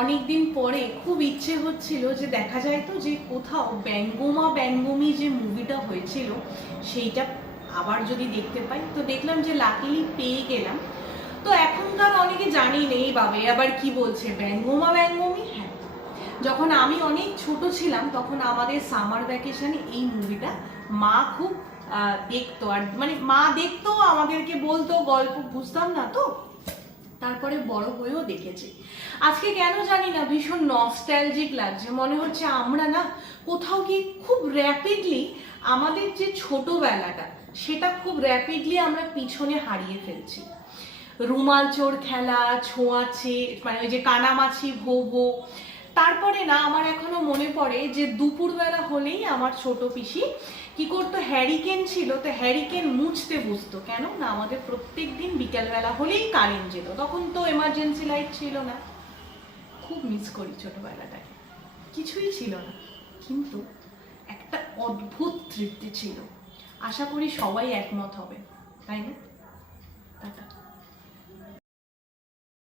অনেকদিন পরে খুব ইচ্ছে হচ্ছিল যে দেখা যায় তো যে কোথাও ব্যঙ্গমা ব্যঙ্গমি যে মুভিটা হয়েছিল সেইটা আবার যদি দেখতে পাই। তো দেখলাম যে লাকিলি পেয়ে গেলাম। তো এখনকার অনেকে জানি নেই বাবে আবার কি বলছে ব্যঙ্গমা ব্যঙ্গমি। হ্যাঁ, যখন আমি অনেক ছোট ছিলাম তখন আমাদের সামার ভ্যাকেশনে এই মুভিটা মা খুব দেখতো, আর মানে মা দেখতো, আমাদেরকে বলতো, গল্প বুঝতাম না তো, তারপরে বড় হয়েও দেখেছি। আজকে কেন জানি না ভীষণ নস্টালজিক লাগছে, মনে হচ্ছে আমরা না কোথাও কি খুব র্যাপিডলি আমাদের যে ছোটবেলাটা সেটা খুব র্যাপিডলি আমরা পিছনে হারিয়ে ফেলছি। রুমাল চোর খেলা, ছোঁয়াচে, মানে ওই যে কানামাছি ভৌ ভৌ। তারপরে না আমার এখনো মনে পড়ে যে দুপুরবেলা হলেই আমার ছোট পিসি কি করতো, হ্যারিকেন ছিল, তো হ্যারিকেন মুছতে বসতো। কেন না, আমাদের প্রত্যেক দিন বিকেলবেলা হলেই কারেন্ট যেত, তখন তো এমার্জেন্সি লাইট ছিল না। খুব মিস করি ছোটবেলাটাকে, কিছুই ছিল না কিন্তু একটা অদ্ভুত তৃপ্তি ছিল। আশা করি সবাই একমত হবে, তাই না? টাটা।